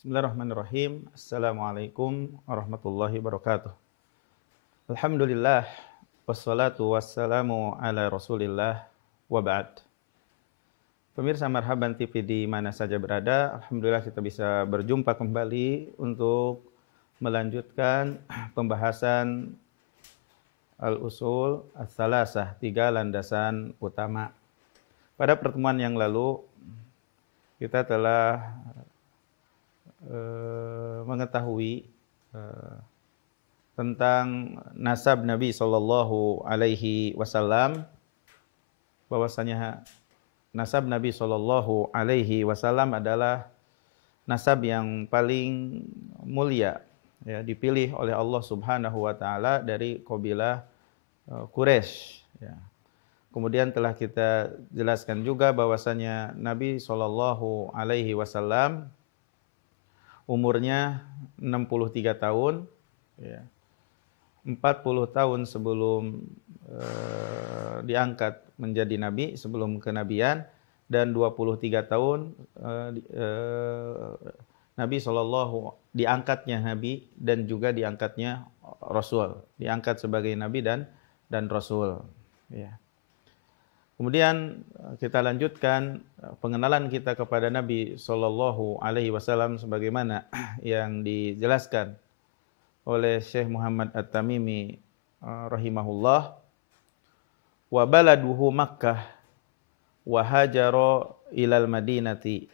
Bismillahirrahmanirrahim. Assalamualaikum warahmatullahi wabarakatuh. Alhamdulillah, wassalatu wassalamu ala rasulillah, wa ba'd. Pemirsa Marhaban TV di mana saja berada, alhamdulillah kita bisa berjumpa kembali untuk melanjutkan pembahasan Al-Usul Ats-Tsalatsah, 3 landasan utama. Pada pertemuan yang lalu, kita telah mengetahui tentang nasab Nabi Sallallahu Alaihi Wasallam, bahwasanya nasab Nabi Sallallahu Alaihi Wasallam adalah nasab yang paling mulia, ya, dipilih oleh Allah Subhanahu Wa Taala dari kabilah Quraisy. Ya. Kemudian telah kita jelaskan juga bahwasanya Nabi Sallallahu Alaihi Wasallam umurnya 63 tahun, ya. 40 tahun sebelum diangkat menjadi nabi, sebelum kenabian, dan 23 tahun Nabi SAW diangkatnya nabi dan juga diangkatnya rasul, diangkat sebagai nabi dan rasul, ya. Kemudian kita lanjutkan pengenalan kita kepada Nabi Sallallahu Alaihi Wasallam sebagaimana yang dijelaskan oleh Syekh Muhammad At-Tamimi rahimahullah. Wa baladuhu Makkah wa hajara ilal Madinati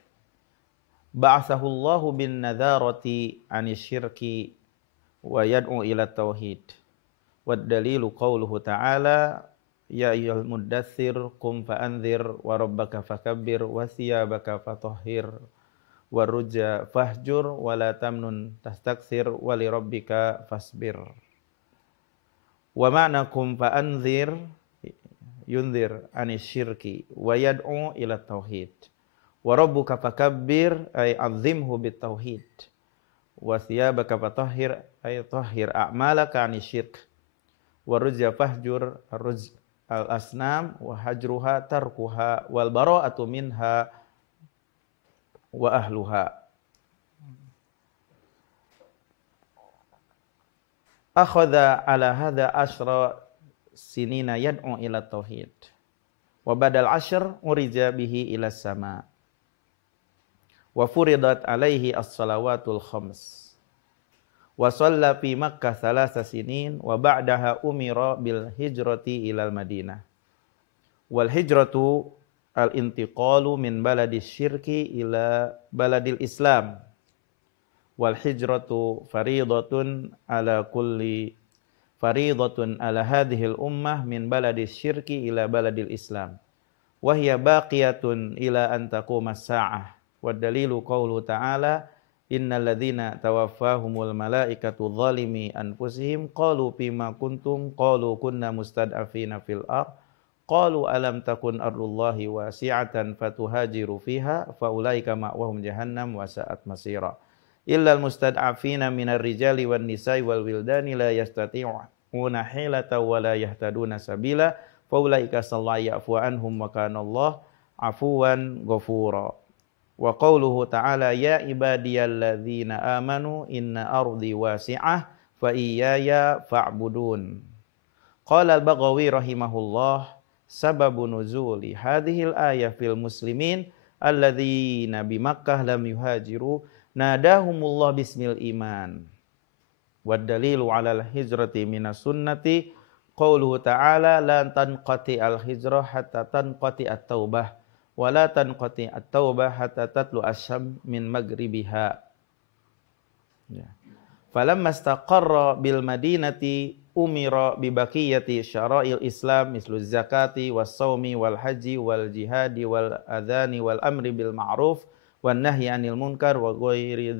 ba'athahu Allahu bin nadharati 'anil syirki wa yad'u ila tauhid. Wad dalilu qauluhu ta'ala ya ayyuhal muddatsir qum fa'anzir wa rabbaka fakabbir wa thiyabaka fatahhir wa rujza fahjur wa la tamnun tastakthir wa li rabbika fasbir. Wa ma'na qum fa'anzir yunzir anis syirki wa yad'u ila tauhid. Wa rabbuka fakabbir ay azimhu bit tauhid. Wa thiyabaka fatahhir ay tahhir a'malaka anis syirk. Wa rujza fahjur al-asnam wa hajruha tarkuha wal bara'atu minha wa ahluha. Akhadha ala hadha ashra sinina yad'u ila tauhid wa badal ashr urija bihi ila sama wa furidat alaihi as-salawatul khams wa shalla fi Makkah 3 sinin wa ba'daha umira bil hijrati ilal Madinah. Wal hijratu al intiqalu min baladis syirki ila baladil Islam. Wal hijratu fariidatun ala hadhil ummah min baladis syirki ila baladil Islam. Wa hiya baqiyatun ila an taqumas sa'ah. Wad dalilu qaulu ta'ala innal ladzina tawaffahumul malaikatu dzalimi anfusihim qalu bima kuntum qalu kunna mustad'afina fil ard qalu alam takun ardullahi wasi'atan fatuhajiru fiha faulaika ma'wahum jahannam wa sa'at masira illal mustad'afina minar rijali wan nisa'i wal wildani la yastati'una hilata wa la yahtaduna sabila faulaika sallallahu ya'fu anhum wa kana Allah afuwan ghafura. Wa qauluhu ta'ala ya ibadiyalladzina amanu inna ardi wasi'ah fa iyaya fa'budun. Qala al-Baghawi rahimahullah sababu nuzuli hadhil ayah fil muslimin alladzina bi Makkah lam yuhajiru nadahumullah bismil iman. Wad dalilu 'alal hijrati minas sunnati qauluhu ta'ala lan tanqati al-hijrah hatta tanqati at-taubah wala tanqati at-taubah hatta tatlu asyam min maghribiha. Ya. Falamma istaqarra bil madinati umira bi baqiyati syara'il Islam mislu zakati was shaumi wal haji wal jihadi wal adhani wal amri bil ma'ruf wan nahyi 'anil munkar wa ghairu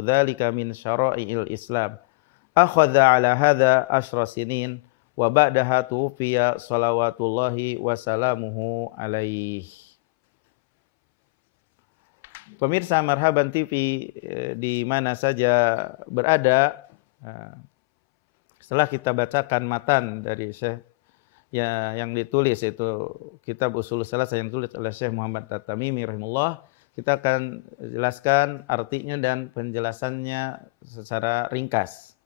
dzalika min syara'il Islam. Akhadha 'ala hadha asyra sinin wa ba'daha tufiya salawatullahi wa salamuhu alaih. Pemirsa Marhaban TV di mana saja berada, setelah kita bacakan matan dari Syekh yang ditulis, itu kitab Ushul Tsalatsah yang ditulis oleh Syekh Muhammad At-Tamimi rahimahullah, Kita akan jelaskan artinya dan penjelasannya secara ringkas.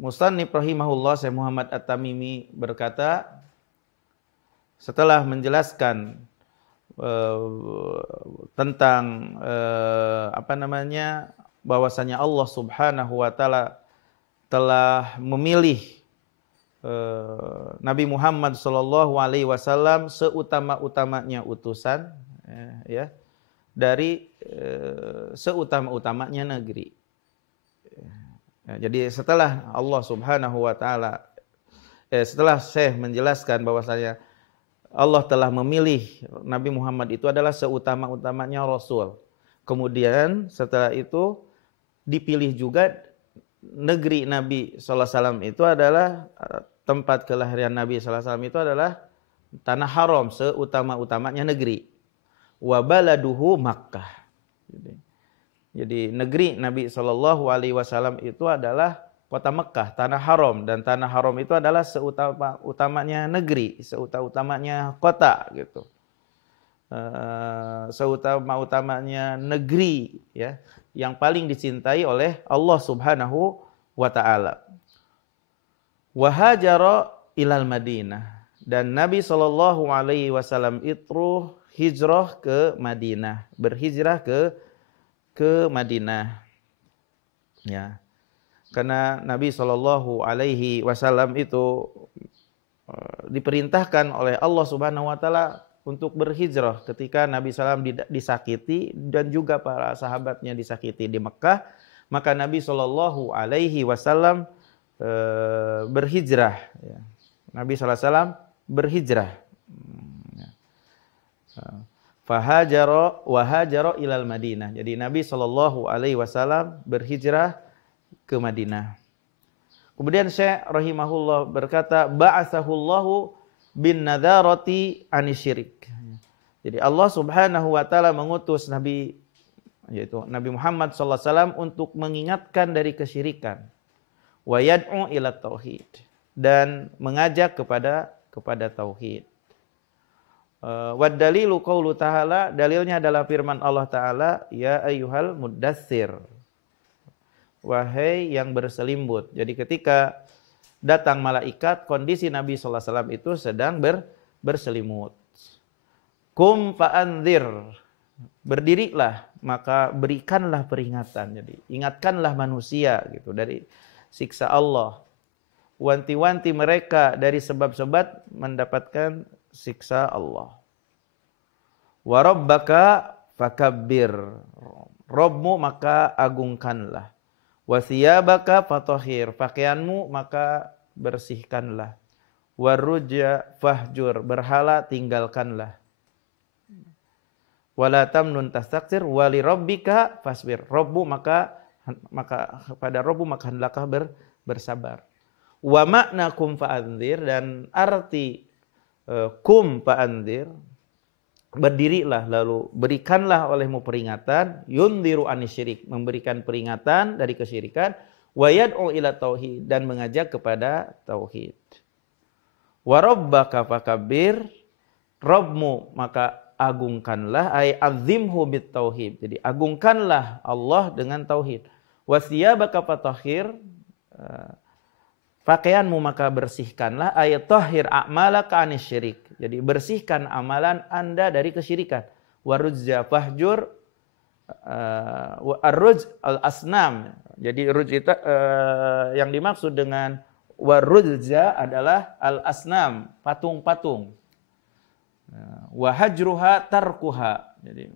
Musannif rahimahullah Syekh Muhammad At-Tamimi berkata, setelah menjelaskan tentang bahwasanya Allah Subhanahu wa taala telah memilih Nabi Muhammad sallallahu alaihi wasallam seutama-utamanya utusan, ya, dari seutama-utamanya negeri. Jadi setelah Allah Subhanahu wa taala setelah Syekh menjelaskan bahwasanya Allah telah memilih Nabi Muhammad itu adalah seutama-utamanya Rasul. Kemudian setelah itu dipilih juga negeri Nabi sallallahu alaihi wasallam itu adalah tempat kelahiran Nabi sallallahu alaihi wasallam itu adalah tanah haram, seutama-utamanya negeri. Wa baladuhu Makkah. Jadi negeri Nabi sallallahu alaihi wasallam itu adalah kota Mekah, tanah haram, dan tanah haram itu adalah seutama-utamanya negeri, seutama-utamanya kota gitu. Seutama-utamanya negeri, ya, yang paling dicintai oleh Allah Subhanahu wa taala. Wa hajara ilal Madinah, dan Nabi sallallahu alaihi wasallam itu hijrah ke Madinah, berhijrah ke Madinah. Ya. Karena Nabi sallallahu alaihi wasallam itu diperintahkan oleh Allah Subhanahu wa taala untuk berhijrah ketika Nabi SAW disakiti dan juga para sahabatnya disakiti di Mekah, maka Nabi Shallallahu Alaihi Wasallam berhijrah. Nabi SAW berhijrah. Fahajara wa hajara ilal Madinah. Jadi Nabi Shallallahu Alaihi Wasallam berhijrah ke Madinah. Kemudian Syekh rahimahullah berkata, ba'atsahullahu bin nadharati anisyirik. Jadi Allah Subhanahu wa taala mengutus Nabi, yaitu Nabi Muhammad sallallahu alaihi wasallam, untuk mengingatkan dari kesyirikan. Wa yad'u ila tauhid, dan mengajak kepada tauhid. Wa dalilu qaulu ta'ala, dalilnya adalah firman Allah taala, ya ayyuhal muddatsir, wahai yang berselimut. Jadi ketika datang malaikat, kondisi Nabi sallallahu alaihi wasallam itu sedang berselimut. Kum fa'anzir, berdirilah maka berikanlah peringatan. Jadi ingatkanlah manusia gitu dari siksa Allah. Wanti-wanti mereka dari sebab-sebab mendapatkan siksa Allah. Wa rabbaka fakabbir, Rabbmu maka agungkanlah. Wa thiyabaka fatahhir, pakaianmu maka bersihkanlah. Wa rujya fahjur, berhala tinggalkanlah. Wala tamnun tastakthir wa li rabbika fasbir, Rabbu maka kepada Rabbu maka hendaklah bersabar. Wa makna kum fa'anzir, dan arti kum fa'anzir, berdirilah lalu berikanlah olehmu peringatan, yundiru anisyirik, memberikan peringatan dari kesyirikan, wa yad'u ila tauhid, dan mengajak kepada tauhid. Wa rabbaka fakabbir, Rabbmu maka agungkanlah, ay azimhu bit tauhid. Jadi agungkanlah Allah dengan tauhid. Wa thiyabaka fatahhir, pakaianmu maka bersihkanlah, ay tahhir a'malaka anisyirik. Jadi bersihkan amalan Anda dari kesyirikan. Wa rujza fahjur, wa arruj al asnam. Jadi ruj itu yang dimaksud dengan warujza adalah al asnam, patung-patung. Wa hajruha tarkuha. Jadi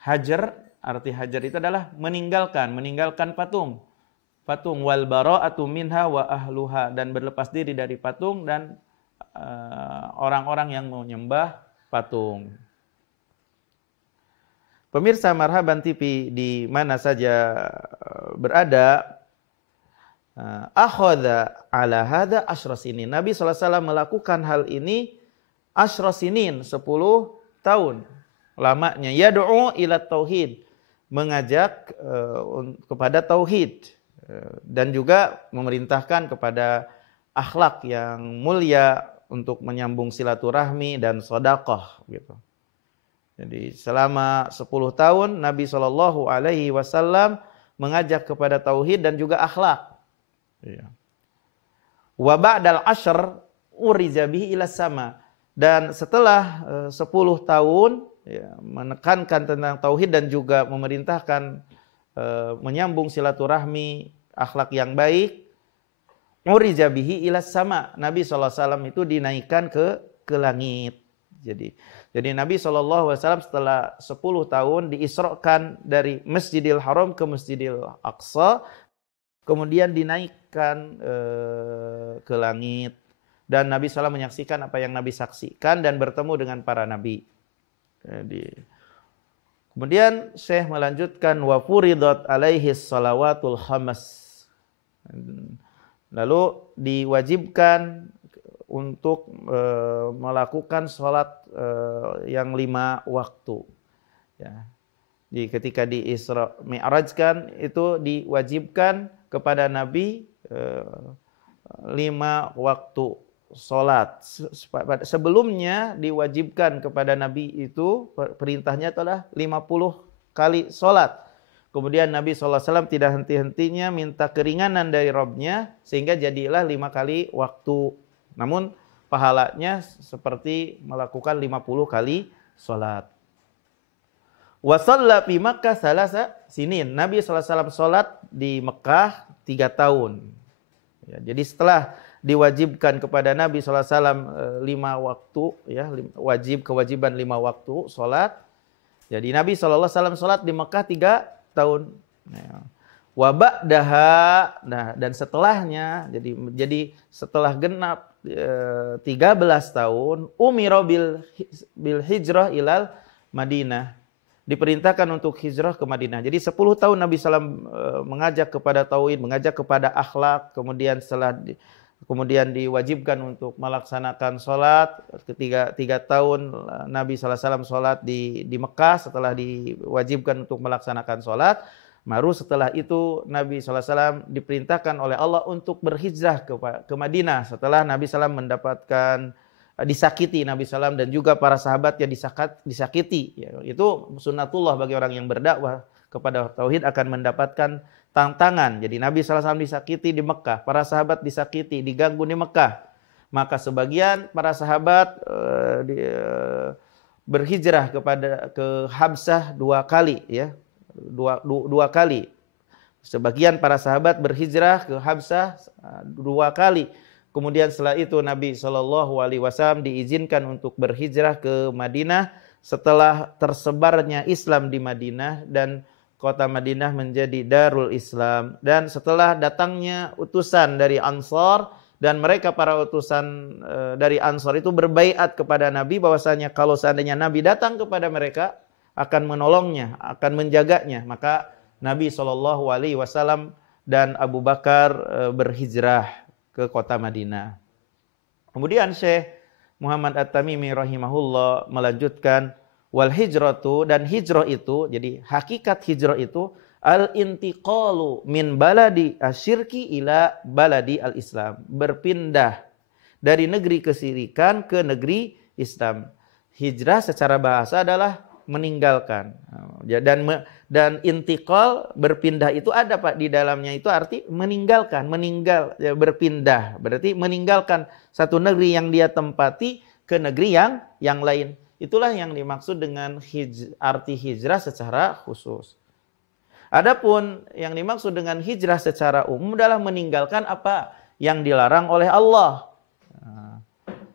hajar, arti hajar itu adalah meninggalkan patung. Patung, wal bara'atu minha wa ahluha, dan berlepas diri dari patung dan orang-orang yang menyembah patung. Pemirsa Marhaban TV di mana saja berada, akhadha ala hadza asyra sinin. Nabi sallallahu alaihi wasallam melakukan hal ini asyra sinin, 10 tahun lamanya. Yad'u ila tauhid, mengajak kepada tauhid, dan juga memerintahkan kepada akhlak yang mulia, untuk menyambung silaturahmi dan sedekah gitu. Jadi selama 10 tahun Nabi Shallallahu alaihi wasallam mengajak kepada tauhid dan juga akhlak. Ya. Wa ba'dal ashr uriza bihi ila sama. Dan setelah 10 tahun ya, menekankan tentang tauhid dan juga memerintahkan menyambung silaturahmi, akhlak yang baik, uriza bihi ila sama. Nabi SAW itu dinaikkan ke langit. Jadi Nabi SAW setelah 10 tahun diisrokan dari Masjidil Haram ke Masjidil Aqsa, kemudian dinaikkan ke langit. Dan Nabi SAW menyaksikan apa yang Nabi saksikan dan bertemu dengan para Nabi. Kemudian Syekh melanjutkan wa furidat alaihi salawatul khamas. Lalu diwajibkan untuk melakukan sholat yang 5 waktu. Ya. Jadi ketika di Isra Mi'rajkan itu diwajibkan kepada Nabi 5 waktu sholat. Sebelumnya diwajibkan kepada Nabi itu perintahnya adalah 50 kali sholat. Kemudian Nabi SAW tidak henti-hentinya minta keringanan dari Rabb-Nya sehingga jadilah 5 kali waktu. Namun pahalanya seperti melakukan 50 kali sholat. Wa shalla fi Makkah salasa sinin. Nabi SAW sholat di Mekah 3 tahun. Ya, jadi setelah diwajibkan kepada Nabi SAW 5 waktu, ya, kewajiban 5 waktu sholat. Jadi Nabi SAW sholat di Mekah 3 tahun. Ya. Wa ba'daha, nah dan setelahnya, jadi setelah genap 13 tahun, umira bil hijrah ilal Madinah. Diperintahkan untuk hijrah ke Madinah. Jadi 10 tahun Nabi SAW mengajak kepada tauhid, mengajak kepada akhlak, kemudian diwajibkan untuk melaksanakan sholat. Ketiga 3 tahun Nabi SAW sholat di Mekah setelah diwajibkan untuk melaksanakan sholat. Baru setelah itu Nabi SAW diperintahkan oleh Allah untuk berhijrah ke Madinah. Setelah Nabi SAW mendapatkan disakiti Nabi SAW dan juga para sahabatnya disakiti. Ya, itu sunnatullah bagi orang yang berdakwah kepada tauhid akan mendapatkan tantangan. Jadi Nabi SAW disakiti di Mekah, para sahabat disakiti, diganggu di Mekah. Maka sebagian para sahabat berhijrah ke Habsah 2 kali, ya. Dua kali. Sebagian para sahabat berhijrah ke Habsah 2 kali. Kemudian setelah itu Nabi SAW diizinkan untuk berhijrah ke Madinah setelah tersebarnya Islam di Madinah dan kota Madinah menjadi Darul Islam. Dan setelah datangnya utusan dari Ansar dan mereka para utusan dari Ansar itu berbaiat kepada Nabi bahwasanya kalau seandainya Nabi datang kepada mereka akan menolongnya, akan menjaganya. Maka Nabi SAW dan Abu Bakar berhijrah ke kota Madinah. Kemudian Syekh Muhammad At-Tamimi rahimahullah melanjutkan wal hijratu, dan hijrah itu, jadi hakikat hijrah itu al-intiqalu min baladi asyirki ila baladi al-Islam, berpindah dari negeri kesyirikan ke negeri Islam. Hijrah secara bahasa adalah meninggalkan. Dan intiqal, berpindah itu ada Pak di dalamnya, itu arti meninggalkan, ya, berpindah berarti meninggalkan satu negeri yang dia tempati ke negeri yang lain. Itulah yang dimaksud dengan arti hijrah secara khusus. Adapun yang dimaksud dengan hijrah secara umum adalah meninggalkan apa yang dilarang oleh Allah.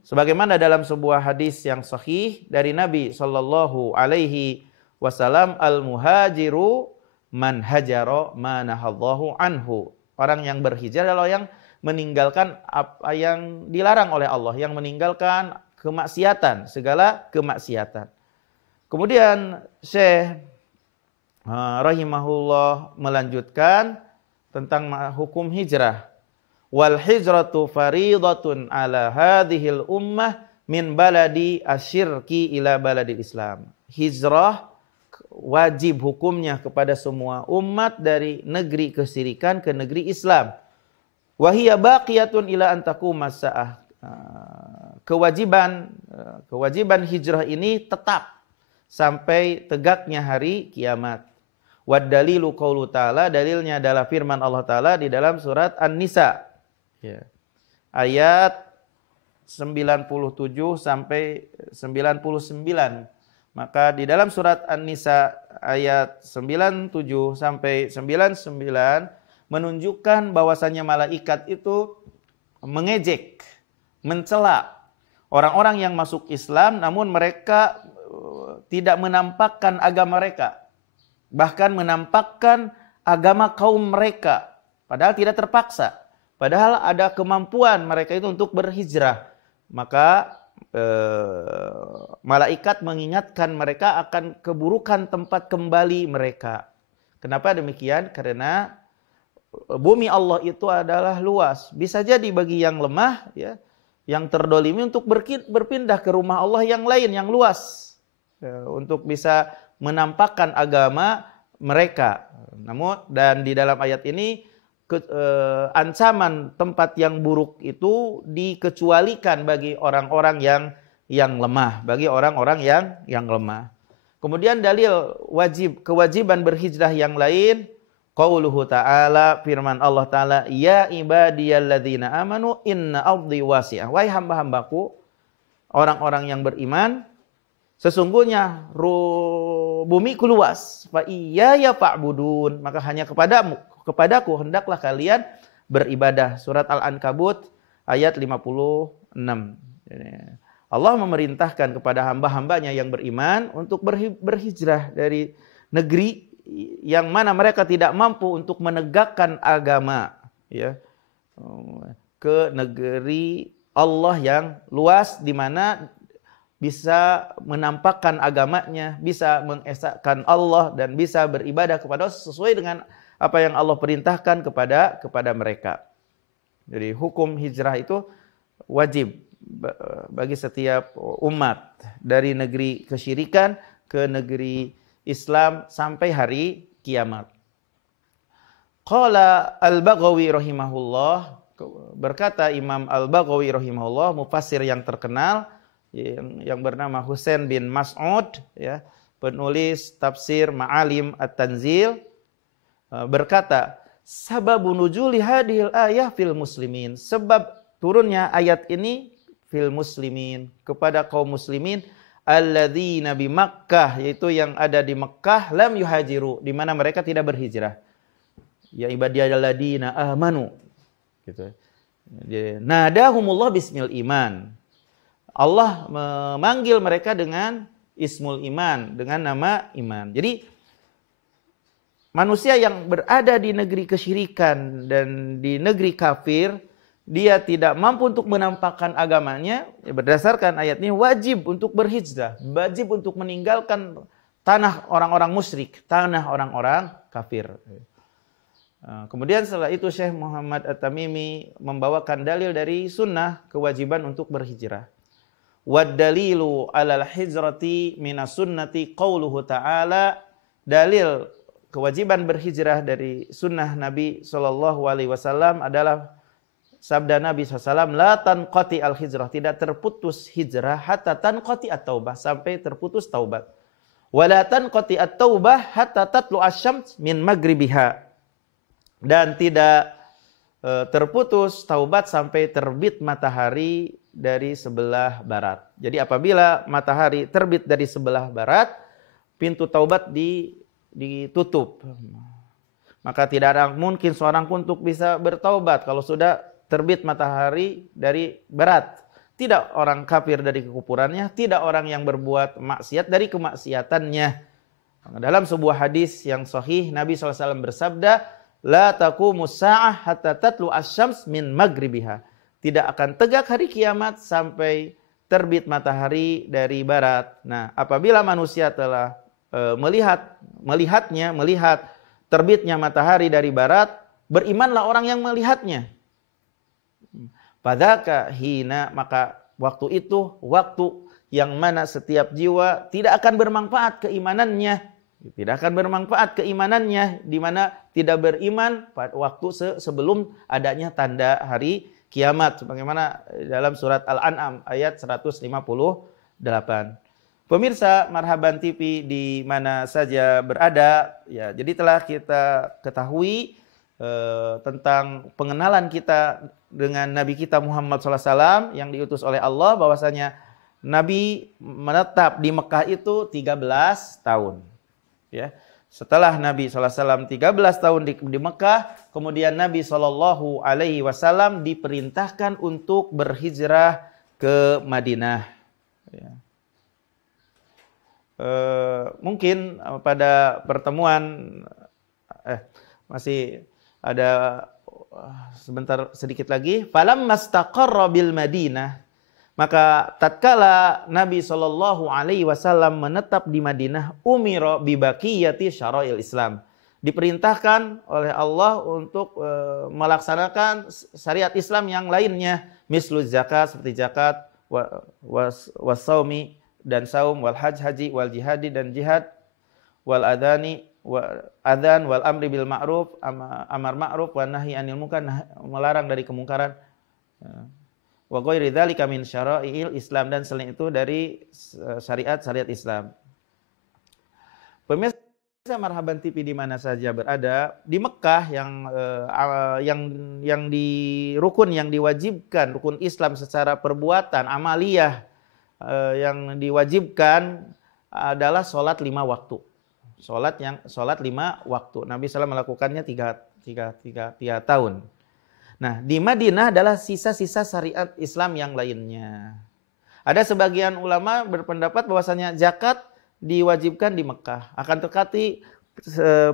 Sebagaimana dalam sebuah hadis yang sahih dari Nabi sallallahu alaihi wasallam, al-muhajiru man hajara ma nahadhahu anhu. Orang yang berhijrah adalah yang meninggalkan apa yang dilarang oleh Allah, yang meninggalkan kemaksiatan, segala kemaksiatan. Kemudian Syekh rahimahullah melanjutkan tentang hukum hijrah. Wal hijratu faridatun ala hadhil ummah min baladi asyirki ila baladil Islam. Hijrah wajib hukumnya kepada semua umat dari negeri kesyirikan ke negeri Islam. Wa hiya baqiyatun ila an taquma as-saah. kewajiban hijrah ini tetap sampai tegaknya hari kiamat. Wad dalilu qaulu ta'ala, dalilnya adalah firman Allah Ta'ala di dalam surat An-Nisa. Ya. Ayat 97 sampai 99. Maka di dalam surat An-Nisa ayat 97 sampai 99 menunjukkan bahwasannya malaikat itu mengejek, mencela orang-orang yang masuk Islam namun mereka tidak menampakkan agama mereka. Bahkan menampakkan agama kaum mereka. Padahal tidak terpaksa. Padahal ada kemampuan mereka itu untuk berhijrah. Maka malaikat mengingatkan mereka akan keburukan tempat kembali mereka. Kenapa demikian? Karena bumi Allah itu adalah luas. Bisa jadi bagi yang lemah, ya, yang terdolimi untuk berpindah ke rumah Allah yang lain, yang luas, ya, untuk bisa menampakkan agama mereka. Namun dan di dalam ayat ini ancaman tempat yang buruk itu dikecualikan bagi orang-orang yang lemah, bagi orang-orang yang lemah. Kemudian dalil kewajiban berhijrah yang lain, qauluhu ta'ala, firman Allah Ta'ala, ya ibadiyalladzina amanu inna ardi wasi'ah. Wahai hamba-hambaku, orang-orang yang beriman, sesungguhnya bumiku luas. Fa iyaya fa'budun. Maka hanya kepadaku hendaklah kalian beribadah. Surat Al-Ankabut ayat 56. Allah memerintahkan kepada hamba-hambanya yang beriman untuk berhijrah dari negeri yang mana mereka tidak mampu untuk menegakkan agama, ya, ke negeri Allah yang luas di mana bisa menampakkan agamanya, bisa mengesahkan Allah dan bisa beribadah kepada Allah sesuai dengan apa yang Allah perintahkan kepada mereka. Jadi hukum hijrah itu wajib bagi setiap umat dari negeri kesyirikan ke negeri Islam sampai hari kiamat. Qala Al-Baghawi rahimahullah, berkata Imam Al-Baghawi rahimahullah, mufassir yang terkenal yang bernama Husain bin Mas'ud, ya, penulis tafsir Ma'alim At-Tanzil, berkata, sababun nuzuli hadhil ayah fil muslimin, sebab turunnya ayat ini fil muslimin, kepada kaum muslimin, alladzina bi Makkah, yaitu yang ada di Mekah, lam yuhajiru, di mana mereka tidak berhijrah. Ya ibadiyalladzina amanu, gitu. Nadahumullah bismil iman. Allah memanggil mereka dengan ismul iman, dengan nama iman. Jadi manusia yang berada di negeri kesyirikan dan di negeri kafir, dia tidak mampu untuk menampakkan agamanya, ya, berdasarkan ayat ini wajib untuk berhijrah, wajib untuk meninggalkan tanah orang-orang musyrik, tanah orang-orang kafir. Kemudian setelah itu Syekh Muhammad At-Tamimi membawakan dalil dari sunnah kewajiban untuk berhijrah. Wad dalilu alal hijrati minas sunnati qauluhu ta'ala, dalil kewajiban berhijrah dari sunnah Nabi SAW adalah sabda Nabi SAW, la tanqati al-hijrah, tidak terputus hijrah, hatta tanqati at-taubah, sampai terputus taubat. Wa la tanqati at-taubah hatta tatlu asy-syams min maghribiha, dan tidak terputus taubat sampai terbit matahari dari sebelah barat. Jadi apabila matahari terbit dari sebelah barat, pintu taubat ditutup. Maka tidak ada mungkin seorang pun untuk bisa bertaubat kalau sudah terbit matahari dari barat. Tidak orang kafir dari kekufurannya, tidak orang yang berbuat maksiat dari kemaksiatannya. Dalam sebuah hadis yang sahih, Nabi SAW bersabda, la taqumus sa'ah hatta tatlu asy-syams min maghribiha. Tidak akan tegak hari kiamat sampai terbit matahari dari barat. Nah, apabila manusia telah melihat terbitnya matahari dari barat, berimanlah orang yang melihatnya. Padaka hina, maka waktu itu waktu yang mana setiap jiwa tidak akan bermanfaat keimanannya, di mana tidak beriman pada waktu sebelum adanya tanda hari kiamat sebagaimana dalam surat Al-An'am ayat 158. Pemirsa Marhaban TV di mana saja berada, ya, jadi telah kita ketahui tentang pengenalan kita dengan Nabi kita Muhammad SAW yang diutus oleh Allah, bahwasanya Nabi menetap di Mekah itu 13 tahun. Ya. Setelah Nabi SAW 13 tahun di Mekah, kemudian Nabi SAW diperintahkan untuk berhijrah ke Madinah. Ya. Mungkin pada pertemuan masih ada sebentar sedikit lagi. Falamma istaqarra bil Madinah, maka tatkala Nabi SAW menetap di Madinah, umira bi baqiyati syara'il Islam, diperintahkan oleh Allah untuk melaksanakan syariat Islam yang lainnya, mislu zakat, seperti zakat, wasaumi, dan saum, wal haji, wal jihadi, dan jihad, wal adani, adzan, wal amri bil ma'ruf, amar ma'ruf, wa nahi anil munkar, melarang dari kemungkaran, wa ghairi dzalika min syara'il Islam, dan selain itu dari syariat-syariat Islam. Pemirsa Marhaban TV di mana saja berada, di Mekah yang di rukun yang diwajibkan, rukun Islam secara perbuatan amaliyah, yang diwajibkan adalah sholat 5 waktu. Sholat 5 waktu. Nabi SAW melakukannya 3 tahun. Nah, di Madinah adalah sisa-sisa syariat Islam yang lainnya. Ada sebagian ulama berpendapat bahwasanya zakat diwajibkan di Mekah. Akan tetapi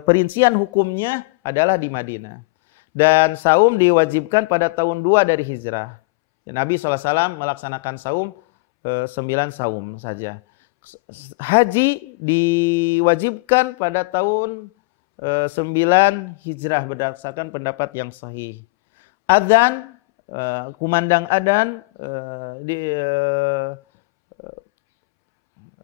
perincian hukumnya adalah di Madinah. Dan saum diwajibkan pada tahun 2 dari hijrah. Nabi SAW melaksanakan saum 9 saum saja. Haji diwajibkan pada tahun 9 hijrah berdasarkan pendapat yang sahih. Adzan, kumandang adzan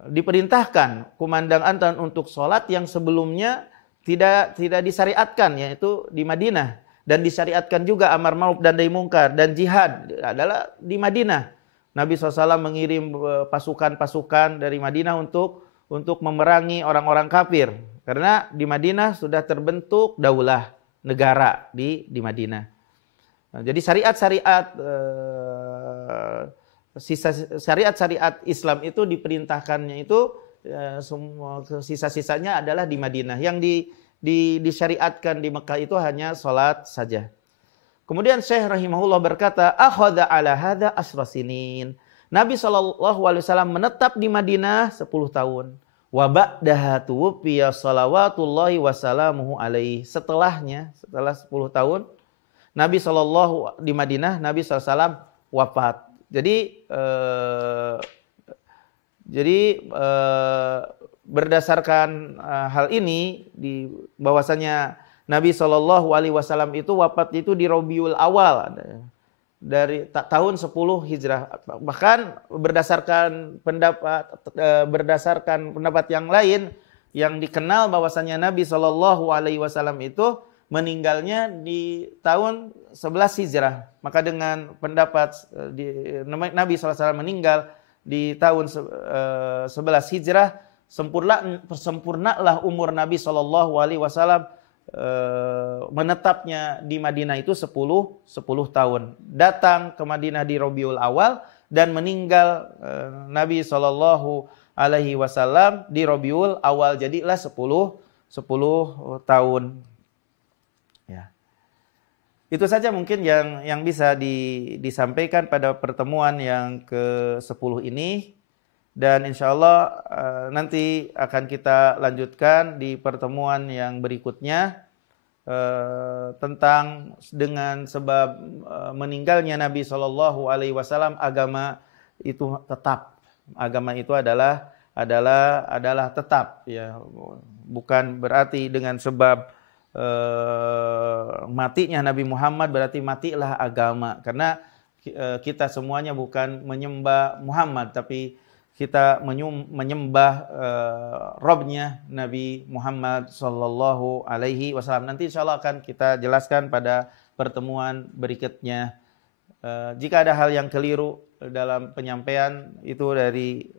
diperintahkan kumandang adzan untuk sholat yang sebelumnya tidak disyariatkan, yaitu di Madinah, dan disyariatkan juga amar ma'ruf dan nahi mungkar, dan jihad adalah di Madinah. Nabi SAW mengirim pasukan-pasukan dari Madinah untuk memerangi orang-orang kafir, karena di Madinah sudah terbentuk daulah negara di Madinah. Nah, jadi syariat-syariat Islam itu diperintahkannya itu semua sisa-sisanya adalah di Madinah. Yang disyariatkan di Mekah itu hanya sholat saja. Kemudian Syekh rahimahullah berkata, akhadha ala hadha asra sinin. Nabi SAW menetap di Madinah 10 tahun. Wa ba'daha tuwfiya salawatullahi wassalamuhu alaihi. Setelah 10 tahun, Nabi SAW di Madinah, Nabi SAW wafat. Jadi berdasarkan hal ini, bahwasanya Nabi SAW itu wafat itu di Rabiul Awal dari tahun 10 Hijrah. Bahkan berdasarkan pendapat yang lain yang dikenal bahwasanya Nabi SAW itu meninggalnya di tahun 11 Hijrah. Maka dengan pendapat Nabi SAW meninggal di tahun 11 Hijrah, sempurnalah umur Nabi SAW menetapnya di Madinah itu 10 tahun. Datang ke Madinah di Rabiul Awal dan meninggal Nabi SAW di Rabiul Awal. Jadilah 10 tahun. Ya. Itu saja mungkin yang bisa disampaikan pada pertemuan yang ke-10 ini. Dan insya Allah nanti akan kita lanjutkan di pertemuan yang berikutnya tentang dengan sebab meninggalnya Nabi SAW, agama itu tetap. Agama itu adalah tetap, ya. Bukan berarti dengan sebab matinya Nabi Muhammad berarti matilah agama. Karena kita semuanya bukan menyembah Muhammad, tapi kita menyembah Robnya Nabi Muhammad Sallallahu Alaihi Wasallam. Nanti insya Allah akan kita jelaskan pada pertemuan berikutnya. Jika ada hal yang keliru dalam penyampaian, itu dari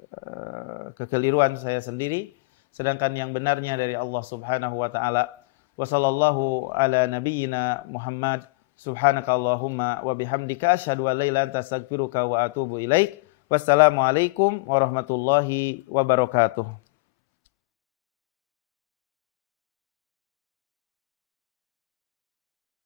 kekeliruan saya sendiri, sedangkan yang benarnya dari Allah Subhanahu wa taala. Wa sallallahu ala nabiyyina Muhammad. Subhanakallahumma wa bihamdika asyhadu an la ilaha illa anta astaghfiruka wa atubu ilaik. Wassalamualaikum warahmatullahi wabarakatuh.